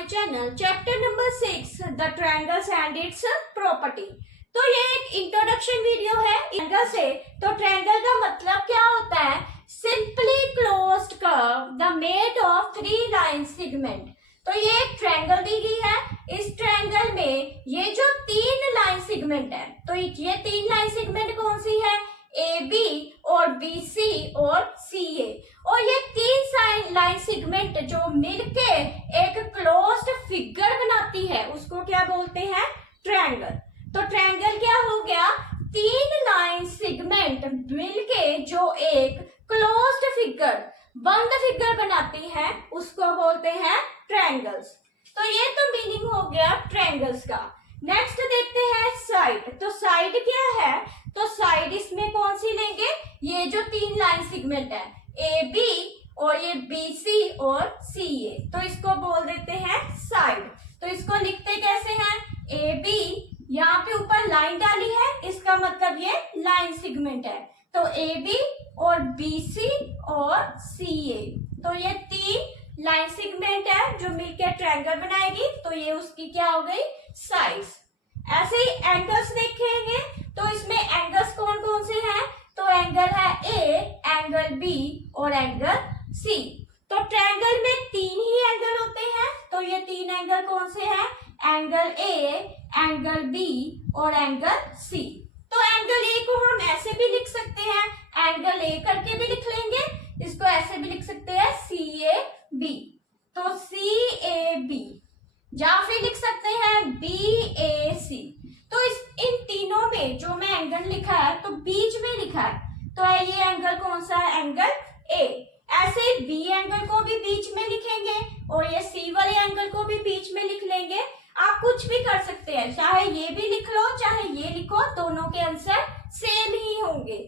My channel chapter number 6 the triangles and it's property. तो ये एक इंट्रोडक्शन वीडियो है ट्रायंगल से। तो ट्रायंगल का मतलब क्या होता है? Simply closed curve the made of 3 line segment. तो ये एक ट्रायंगल दी गई है। इस ट्रायंगल में ये जो 3 लाइन सेगमेंट है, तो ये 3 लाइन सेगमेंट कौन सी है? ए बी और बी सी और सी ए। और ये 3 लाइन सेगमेंट जो मिलके एक क्लोज्ड फिगर बनाती है उसको क्या बोलते हैं? ट्रायंगल। तो ट्रायंगल क्या हो गया? 3 लाइन सेगमेंट मिलके जो एक क्लोज्ड फिगर, बंद फिगर बनाती है उसको बोलते हैं ट्रायंगल्स। तो ये तो मीनिंग हो गया ट्रायंगल्स का। नेक्स्ट देखते हैं साइड। तो साइड क्या है? तो साइड इसमें कौन सी लेंगे? ये जो 3 लाइन सेगमेंट है ए बी और ये बी सी और सी ए, तो इसको बोल देते हैं साइड। तो इसको लिखते कैसे हैं? ए बी, यहाँ पे ऊपर लाइन डाली है, इसका मतलब ये लाइन सेगमेंट है। तो ए बी और बी सी और सी ए, तो ये 3 लाइन सेगमेंट है जो मिलकर ट्रायंगल बनाएगी। तो ये उसकी क्या हो गई? साइड्स। ऐसे ही एंगल्स देखेंगे तो इसमें एंगल्स कौन कौन से हैं? तो एंगल है ए, एंगल बी और एंगल सी। तो ट्रायंगल में 3 ही एंगल होते हैं। तो ये 3 एंगल कौन से हैं? एंगल ए, एंगल बी और एंगल सी। तो एंगल ए को हम ऐसे भी लिख सकते हैं, एंगल ए करके भी लिख लेंगे, इसको ऐसे भी लिख सकते हैं सी ए बी। तो सी ए बी, या फिर लिख सकते हैं बी ए सी। तो इन तीनों में जो मैं एंगल लिखा है तो बीच में लिखा है, तो ये एंगल कौन सा है? Angle A. ऐसे बी एंगल को भी बीच में लिखेंगे और ये सी वाले एंगल को भी बीच में लिख लेंगे। आप कुछ भी कर सकते हैं, चाहे ये भी लिख लो चाहे ये लिखो, दोनों के आंसर सेम ही होंगे।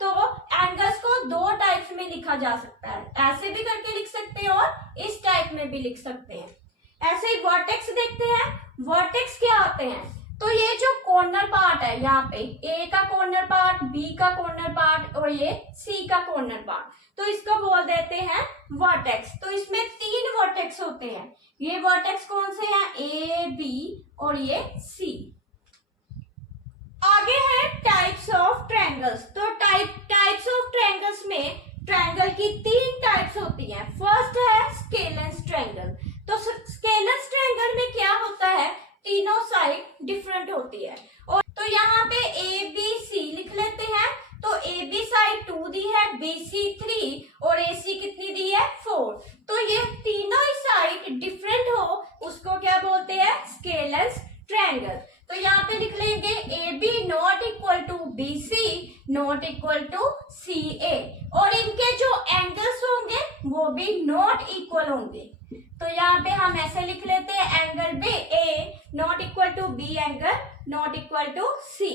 तो एंगल्स को 2 टाइप्स में लिखा जा सकता है, ऐसे भी करके लिख सकते हैं और इस टाइप में भी लिख सकते हैं। ऐसे ही वर्टेक्स देखते हैं। वर्टेक्स क्या होते हैं? तो ये जो कॉर्नर पार्ट है, यहाँ पे ए का कॉर्नर पार्ट, बी का कॉर्नर पार्ट और ये सी का कॉर्नर पार्ट, तो इसको बोल देते हैं वर्टेक्स। तो इसमें 3 वर्टेक्स होते हैं। ये वर्टेक्स कौन से हैं? ए बी और ये सी। आगे है टाइप्स ऑफ ट्रायंगल्स। तो टाइप्स ऑफ ट्रायंगल्स में ट्रायंगल की 3 टाइप्स होती हैं। फर्स्ट है स्केलेंस ट्रायंगल। तो स्केलेंस ट्रायंगल में क्या होता है? तीनों साइड डिफरेंट होती है। और तो यहाँ पे ए बी सी लिख लेते हैं। तो ए बी साइड 2 दी है, बी सी 3 और ए सी कितनी दी है? 4। तो ये तीनों ही साइड डिफरेंट हो उसको क्या बोलते हैं? Scalene triangle. तो यहाँ पे लिख लेंगे A B not equal to B C not equal to C A, और इनके जो एंगल्स होंगे वो भी नॉट इक्वल होंगे। तो यहाँ पे हम ऐसे लिख लेते हैं angle B A not equal to B angle not equal to C.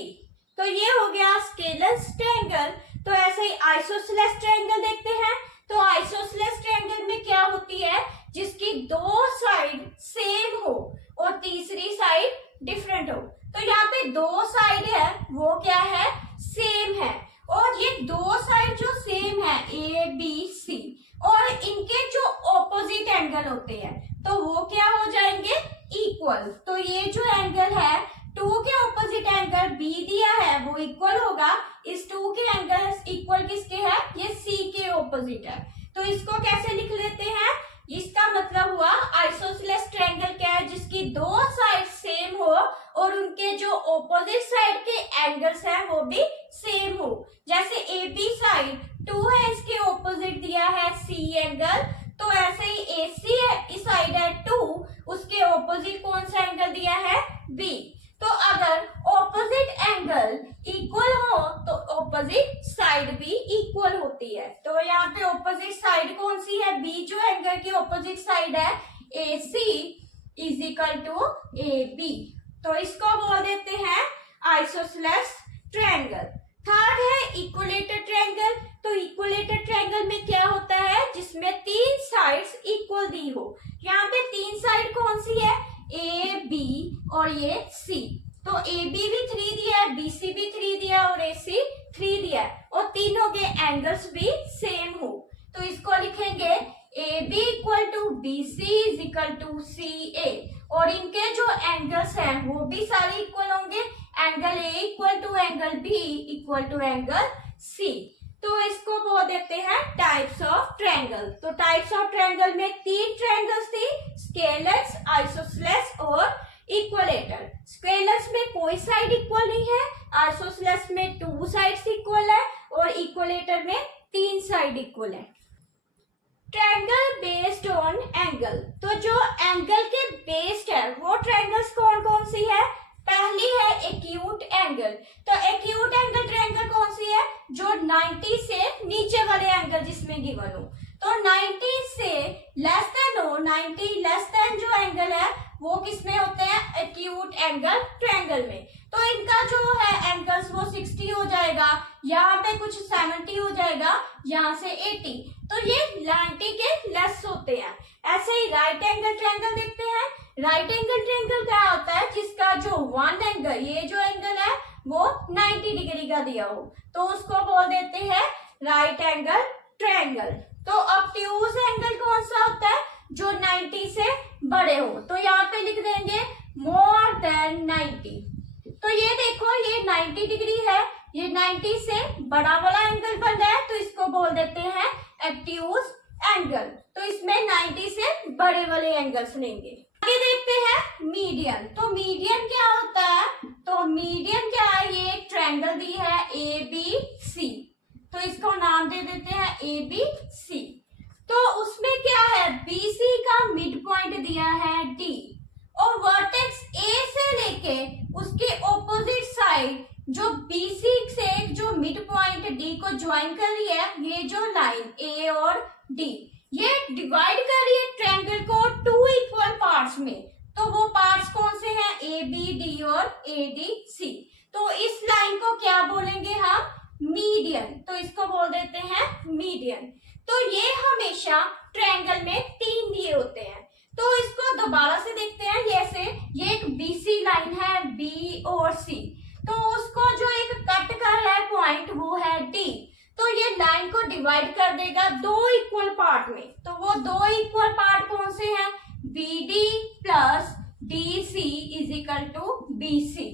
तो ये हो गया स्केलेंस ट्रायंगल। तो ऐसे ही आइसोसेलेस ट्रायंगल देखते हैं। तो आइसोसेलेस ट्रायंगल में क्या होती है? जिसकी 2 साइड सेम हो और तीसरी साइड डिफरेंट हो। तो यहाँ पे 2 साइड है वो क्या है? सेम है। और ये 2 साइड जो सेम है ए बी सी, और इनके जो ऑपोजिट एंगल होते हैं तो वो क्या हो जाएंगे? इक्वल। तो ये जो एंगल है 2 के ऑपोजिट एंगल बी दिया है वो इक्वल होगा। इस 2 के एंगल इक्वल किसके है? ये सी के ऑपोजिट है। तो इसको कैसे लिख लेते हैं? इसका मतलब हुआ आइसोसेलेस ट्रायंगल क्या है? जिसकी 2 साइड सेम हो और उनके जो ऑपोजिट साइड के एंगल्स हैं वो भी सेम हो। जैसे ए बी साइड 2 है, इसके ऑपोजिट दिया है सी एंगल। तो ऐसे ही ए सी है, इस साइड है 2, उसके ऑपोजिट कौन सा एंगल दिया है? बी। तो अगर ऑपोजिट एंगल इक्वल हो तो ऑपोजिट साइड भी इक्वल होती है। तो यहाँ पे ऑपोजिट साइड कौन सी है? बी जो एंगल की ऑपोजिट साइड है A C is equal to A B. तो इसको बोल देते हैं आइसोसेलेस ट्रायंगल। थर्ड है इक्विलेटरल ट्रायंगल। तो इक्विलेटरल ट्रायंगल में क्या होता है? जिसमें 3 साइड्स इक्वल दी हो। यहाँ पे 3 साइड कौन सी है? ए बी और ये सी। तो ए बी भी 3 दिया है, बी सी भी 3 दिया और ए सी 3 दिया है, और तीनों के एंगल्स भी सेम हो। तो इसको लिखेंगे A B equal to B C is equal to C A, और इनके जो एंगल्स हैं वो भी सारे इक्वल होंगे, angle A equal to angle B equal to angle C. तो इसको बोल देते हैं टाइप्स ऑफ ट्रायंगल। तो टाइप्स ऑफ ट्रायंगल में 3 ट्रायंगल्स थी, स्केलर्स, आइसोसेलेस और इक्वलेटर। स्केलर्स में कोई साइड इक्वल नहीं है, आइसोसेलेस में 2 साइड्स इक्वल है और इक्वलेटर में 3 साइड इक्वल है। ट्रायंगल बेस्ड ऑन एंगल, तो जो एंगल के बेस्ड है वो ट्रायंगल्स कौन कौन सी है? पहली है एक्यूट एंगल। तो एक्यूट एंगल ट्रायंगल कौन सी है? जो 90 से नीचे वाले एंगल जिसमें गिवन हो। तो 90 से लेस देन हो, 90 लेस देन जो एंगल है वो किसमें होते हैं? एक्यूट एंगल ट्रायंगल में। तो इनका जो है एंगल्स वो 60 हो जाएगा, यहाँ पे कुछ 70 हो जाएगा, यहाँ से 80। तो ये 90 के लेस होते हैं। ऐसे ही राइट एंगल ट्रायंगल देखते हैं। राइट एंगल ट्रायंगल क्या होता है? जिसका जो वन एंगल, ये जो एंगल है वो 90 डिग्री का दिया हो, तो उसको बोल देते हैं राइट एंगल ट्रायंगल। तो ऑब्ट्यूज एंगल कौन सा होता है? जो 90 से बड़े हो। तो यहाँ पे लिख देंगे मोर देन 90। तो ये देखो, ये 90 डिग्री है, ये 90 से बड़ा वाला एंगल बन रहा है, तो इसको बोल देते हैं ऑब्ट्यूज एंगल। तो इसमें 90 से बड़े वाले एंगल्स लेंगे। आगे देखते हैं मीडियन। तो मीडियन क्या होता है? तो मीडियन क्या है? ये एक ट्रायंगल दी है ए बी सी, तो इसको नाम दे देते हैं ए बी सी। तो उसमें क्या है? बीसी का मिड पॉइंट दिया है डी, और वर्टेक्स ए से लेके उसके ऑपोजिट साइड जो बीसी से जो मिड पॉइंट डी को ज्वाइन कर रही है, ये जो लाइन ए और डी, ये डिवाइड कर रही है ट्रायंगल को 2 इक्वल पार्ट्स में। तो वो पार्ट्स कौन से हैं? ए बी डी और ए डी सी। तो इस लाइन को क्या बोलेंगे हम? मीडियन। तो इसको बोल देते हैं मीडियन। तो ये हमेशा ट्रायंगल में 3 दिए होते हैं। तो इसको दोबारा से देखते हैं। जैसे ये एक बीसी लाइन है, बी और सी, तो उसको जो एक कट कर रहा है पॉइंट वो है डी। तो ये लाइन को डिवाइड कर देगा 2 इक्वल पार्ट में। तो वो 2 इक्वल पार्ट कौन से हैं? B D plus D C is equal to B C.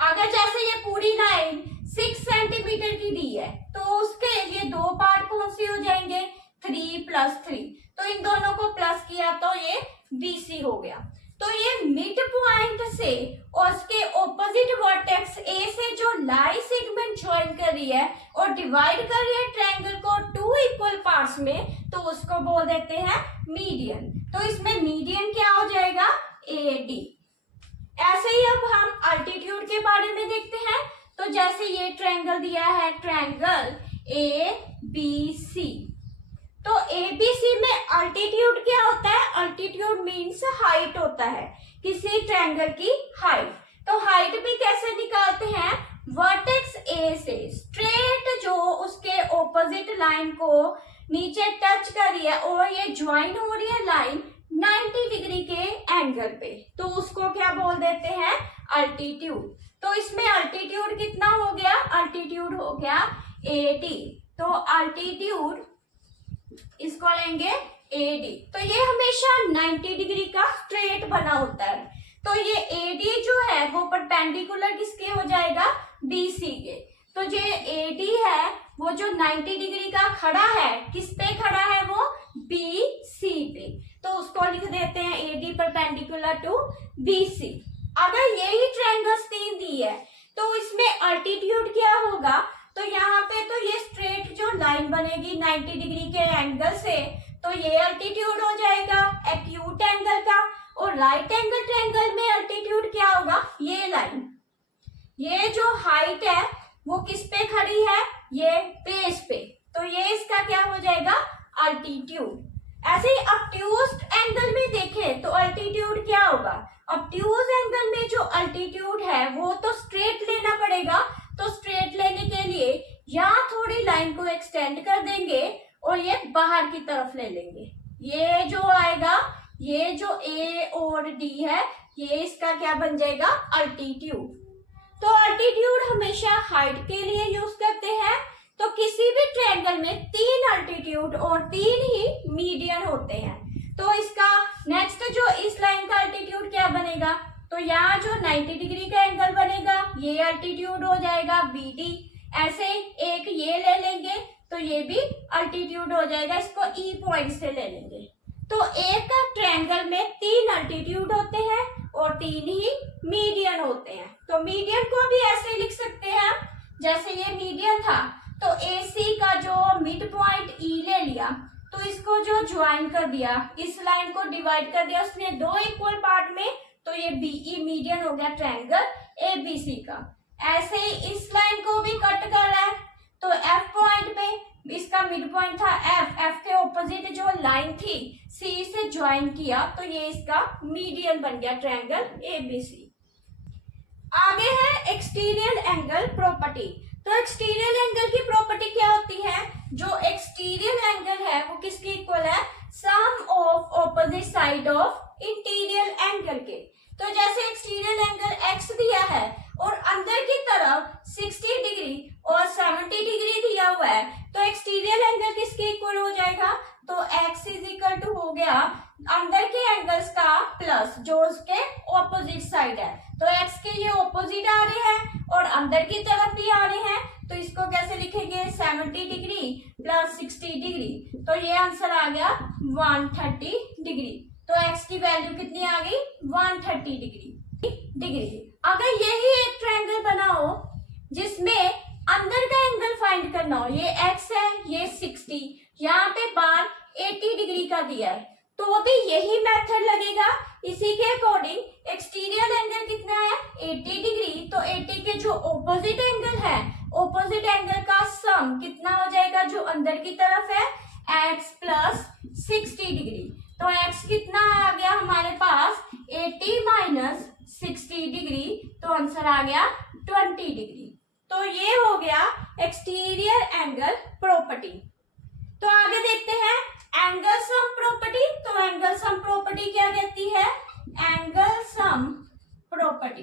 अगर जैसे ये पूरी लाइन 6 सेंटीमीटर की दी है, तो उसके ये 2 पार्ट कौन से हो जाएंगे? 3 प्लस 3। तो इन दोनों को प्लस किया तो ये BC हो गया। तो ये मिड पॉइंट से और उसके ऑपोजिट वर्टेक्स ए से जो लाइन सेगमेंट ज्वाइन कर रही है और डिवाइड कर रही है ट्रायंगल को 2 इक्वल पार्ट्स में, तो उसको बोल देते हैं मीडियन। तो इसमें मीडियन क्या हो जाएगा? AD। ऐसे ही अब हम अल्टीट्यूड के बारे में देखते हैं। तो जैसे ये ट्रायंगल दिया है, ट्रायंगल ABC, तो ABC में अल्टीट्यूड क्या होता है? अल्टीट्यूड मीन्स हाइट होता है, किसी ट्रायंगल की हाइट। तो हाइट भी कैसे निकालते हैं? वर्टेक्स ए से स्ट्रेट जो उसके ऑपोजिट लाइन को नीचे टच कर रही है और ये ज्वाइन हो रही है लाइन 90 डिग्री के एंगल पे, तो उसको क्या बोल देते हैं? अल्टीट्यूड। तो इसमें अल्टीट्यूड कितना हो गया? अल्टीट्यूड हो गया AD। तो अल्टीट्यूड इसको लेंगे AD। तो ये हमेशा 90 डिग्री का स्ट्रेट बना होता है। तो ये AD जो है वो परपेंडिकुलर किसके हो जाएगा? BC के। तो जो AD है वो जो 90 डिग्री का खड़ा है, किस पे खड़ा है? वो BC पे। तो उसको लिख देते हैं AD परपेंडिकुलर टू BC। अगर यही ट्रायंगल्स 3 दी है तो इसमें अल्टीट्यूड क्या होगा? तो यहाँ पे तो ये स्ट्रेट जो लाइन बनेगी 90 डिग्री के एंगल से, तो ये अल्टीट्यूड हो जाएगा एक्यूट एंगल का। और राइट एंगल ट्रायंगल में अल्टीट्यूड क्या होगा? ये लाइन, ये जो हाइट है वो किस पे खड़ी है? ये बेस पे। तो ये इसका क्या हो जाएगा? अल्टीट्यूड। ऐसे ही ऑब्ट्यूज एंगल में देखें तो अल्टीट्यूड क्या होगा? ऑब्ट्यूज एंगल में जो अल्टीट्यूड है वो तो स्ट्रेट लेना पड़ेगा। तो स्ट्रेट लेने के लिए यहाँ थोड़ी लाइन को एक्सटेंड कर देंगे और ये बाहर की तरफ ले लेंगे। ये जो आएगा, ये जो A और D है, ये इसका क्या बन जाएगा? अल्टीट्यूड। तो अल्टीट्यूड हमेशा हाइट के लिए यूज करते हैं। तो किसी भी ट्रायंगल में 3 अल्टीट्यूड और 3 ही मीडियन होते हैं। तो इसका नेक्स्ट जो इस लाइन का अल्टीट्यूड क्या बनेगा, तो यहाँ जो 90 डिग्री का एंगल बनेगा ये अल्टीट्यूड हो जाएगा BD। ऐसे एक ये ले लेंगे तो ये भी अल्टीट्यूड हो जाएगा, इसको E पॉइंट से ले लेंगे। तो एक ट्रायंगल में 3 अल्टीट्यूड होते हैं और 3 ही मीडियन होते हैं। तो मीडियन को भी ऐसे लिख सकते हैं, जैसे ये मीडियन था तो AC का जो मिड पॉइंट E ले लिया, तो इसको जो ज्वाइन कर दिया, इस लाइन को डिवाइड कर दिया उसने 2 इक्वल पार्ट में, तो ये BE मीडियन हो गया ट्रायंगल ABC का। ऐसे ही इस लाइन को भी कट कर रहा है, तो F पॉइंट पे इसका मिड पॉइंट था F के ऑपोजिट जो लाइन थी C से ज्वाइन किया, तो ये इसका मीडियन बन गया ट्रायंगल ABC। आगे है एक्सटीरियर एंगल प्रॉपर्टी। तो एक्सटीरियर एंगल की प्रॉपर्टी क्या होती है, जो एक्सटीरियर एंगल है वो किसके इक्वल है, sum of opposite side of interior angle के। तो जैसे एक्सटीरियर एंगल x दिया है और अंदर की तरफ 60 डिग्री और 70 डिग्री दिया हुआ है, तो एक्सटीरियर एंगल किसके इक्वल हो जाएगा, तो x इज इक्वल टू हो गया अंदर के एंगल्स का प्लस जो उसके ऑपोजिट साइड है। तो x के ये ऑपोजिट आ रहे हैं और अंदर की तरफ भी आ रहे हैं, तो इसको कैसे लिखेंगे, 70 डिग्री प्लस 60 डिग्री, तो ये आंसर आ गया 130 डिग्री। तो x की वैल्यू कितनी आ गई, 130 डिग्री। अगर यही एक ट्रायंगल बना हो जिसमें अंदर का एंगल फाइंड करना हो, ये x है, ये 60, यहाँ पे बार 80 डिग्री का दिया है, तो भी यही मेथड लगेगा। इसी के अकॉर्डिंग एक्सटीरियर एंगल कितना है, 80 डिग्री, तो 80 के जो ऑपोजिट एंगल है, ऑपोजिट एंगल का सम कितना हो जाएगा, जो अंदर की तरफ है x प्लस 60 डिग्री। तो x कितना आ गया हमारे पास, 80 माइनस 60 डिग्री, तो आंसर आ गया 20 डिग्री। तो ये हो गया एक्सटीरियर एंगल प्रॉपर्टी। तो आगे देखते हैं एंगल सम प्रॉपर्टी। तो एंगल सम प्रॉपर्टी क्या कहती है, एंगल सम प्रॉपर्टी,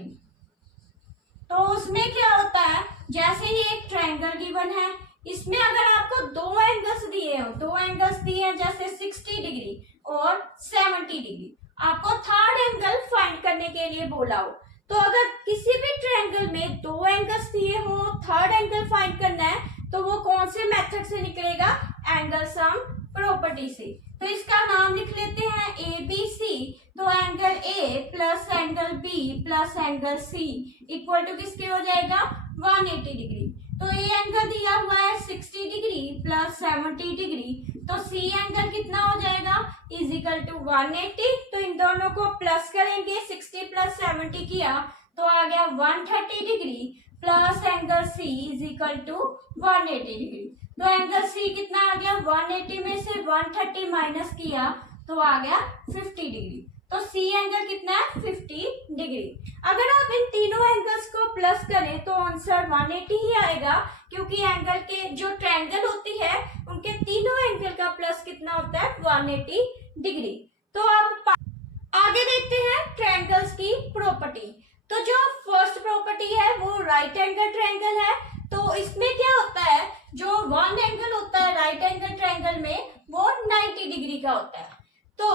तो उसमें क्या होता है, जैसे ये एक ट्रायंगल गिवन है, इसमें अगर आपको 2 एंगल्स दिए हो, 2 एंगल्स दिए हैं जैसे 60 डिग्री और 70 डिग्री, आपको थर्ड एंगल फाइंड करने के लिए बोला हो, तो अगर किसी भी ट्रायंगल में 2 एंगल्स दिए हो, थर्ड एंगल फाइंड करना है, तो वो कौन से मेथड से निकलेगा, एंगल सम प्रॉपर्टी से। तो इसका नाम लिख लेते हैं ABC। तो angle A plus angle B plus angle C equal to किसके हो जाएगा, 180 डिग्री। तो ये एंगल दिया हुआ है 60 डिग्री प्लस 70 डिग्री, तो C एंगल कितना हो जाएगा, इज इक्वल टू 180। तो इन दोनों को प्लस करेंगे, 60 प्लस 70 किया तो आ गया 130 degree plus angle C is equal to 180 degree. तो एंगल C कितना आ गया, 180 में से 130 माइनस किया तो आ गया 50 डिग्री। तो C एंगल कितना है, 50 डिग्री। अगर आप इन तीनों एंगल्स को प्लस करें तो आंसर 180 ही आएगा, क्योंकि एंगल के जो ट्रायंगल होती है उनके तीनों एंगल का प्लस कितना होता है, 180 डिग्री। तो अब आगे देखते हैं ट्रायंगल्स की प्रॉपर्टी। तो जो फर्स्ट प्रॉपर्टी है वो राइट एंगल ट्रायंगल है। तो इसमें क्या होता है, जो वन एंगल होता है राइट एंगल ट्रायंगल में वो 90 डिग्री का होता है। तो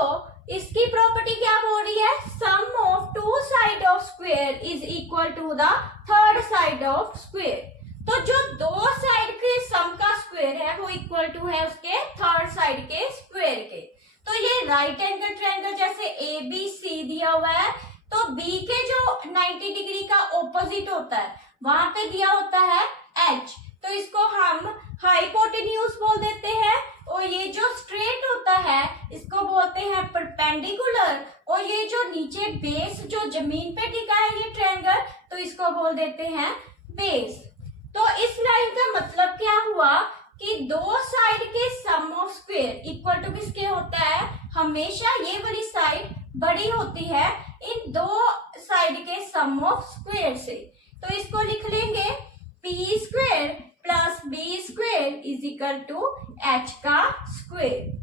इसकी प्रॉपर्टी क्या हो रही है, sum of 2 side of square is equal to the third side of square. तो जो 2 साइड के सम का स्क्वायर है वो इक्वल टू है उसके थर्ड साइड के स्क्वायर के। तो ये राइट एंगल ट्रायंगल जैसे ABC दिया हुआ है, तो B के जो 90 डिग्री का ऑपोजिट होता है वहां पे दिया होता है H, तो इसको हम हाइपोटेन्यूज बोल देते हैं। और ये जो स्ट्रेट होता है इसको बोलते हैं परपेंडिकुलर, और ये जो नीचे बेस जो जमीन पे टिका है ये ट्रायंगल, तो इसको बोल देते हैं बेस। तो इस लाइन का मतलब क्या हुआ कि 2 साइड के सम ऑफ स्क्वायर इक्वल टू किसके होता है, हमेशा ये वाली साइड बड़ी होती है इन 2 साइड के सम ऑफ स्क्वायर से। तो इसको लिख लेंगे P square plus B square is equal to H का स्क्वायर।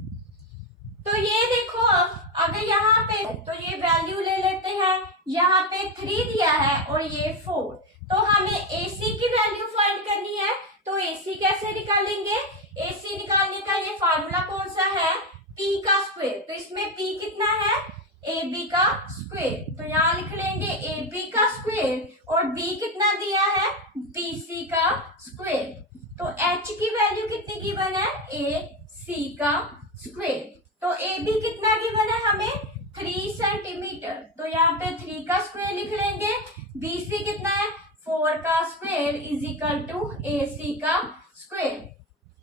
तो ये देखो, अब अगर यहाँ पे तो ये वैल्यू ले लेते हैं, यहाँ पे 3 दिया है और ये 4, तो हमें AC की वैल्यू फाइंड करनी है। तो AC कैसे निकालेंगे? AC निकालने का ये फार्मूला कौन सा है? P का स्क्वायर। तो इसमें P कितना है? AB का स्क्वायर। तो यहाँ लिख लेंगे AB का स्क्वायर और B कितना दिया है? BC का स्क्वायर। तो H की वैल्यू कितनी गिवन है? AC का स्क्वायर। तो AB कितना गिवन है हमें? 3 सेंटीमीटर। तो यहाँ पे 3 का स्क्वायर लिख लेंगे। BC कितना है? 4 का square is equal to AC का स्क्वायर।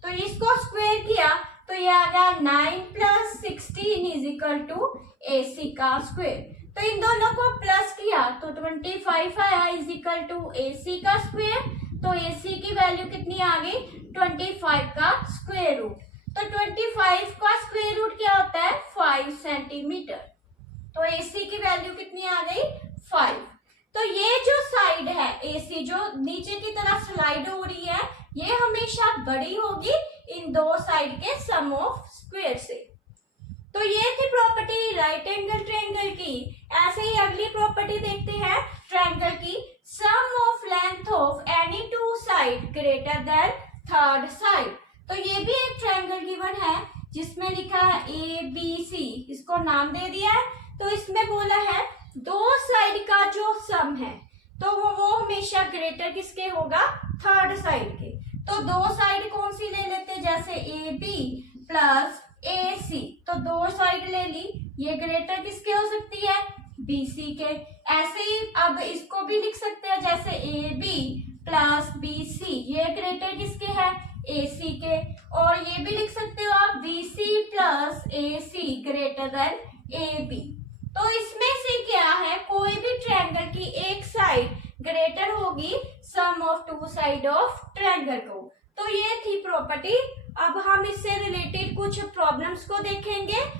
तो इसको स्क्वायर किया तो ये आ गया 9 plus 16 is equal to AC का स्क्वायर। तो इन दोनों को प्लस किया तो 25 आया इज इक्वल टू AC का स्क्वायर। तो AC की वैल्यू कितनी आ गई? 25 का स्क्वायर रूट। तो 25 का स्क्वायर रूट क्या होता है? 5 सेंटीमीटर। तो AC की वैल्यू कितनी आ गई? 5। तो ये जो साइड है AC जो नीचे की तरफ स्लाइड हो रही है ये हमेशा बड़ी होगी इन दो साइड के सम ऑफ स्क्वायर से। तो ये थी प्रॉपर्टी राइट एंगल ट्रायंगल की। ऐसे ही अगली प्रॉपर्टी देखते हैं ट्रायंगल की। Sum of length of any two side greater than third side. तो ये भी एक ट्रायंगल गिवन है जिसमें लिखा है ABC, इसको नाम दे दिया है। तो इसमें बोला है दो साइड का जो सम है तो वो हमेशा ग्रेटर किसके होगा? थर्ड साइड के। तो दो साइड कौन सी ले लेते हैं? जैसे AB प्लस AC। तो दो साइड ले ली, ये ग्रेटर किसके हो सकती है? BC के। ऐसे ही अब इसको भी लिख सकते हैं जैसे AB प्लस BC, ये ग्रेटर किसके है? AC के। और ये भी लिख सकते हो आप BC plus AC greater than AB। तो इसमें से क्या है? कोई भी ट्रायंगल की एक साइड ग्रेटर होगी sum of two side of triangle को। तो ये थी प्रॉपर्टी। अब हम इससे रिलेटेड कुछ प्रॉब्लम्स को देखेंगे।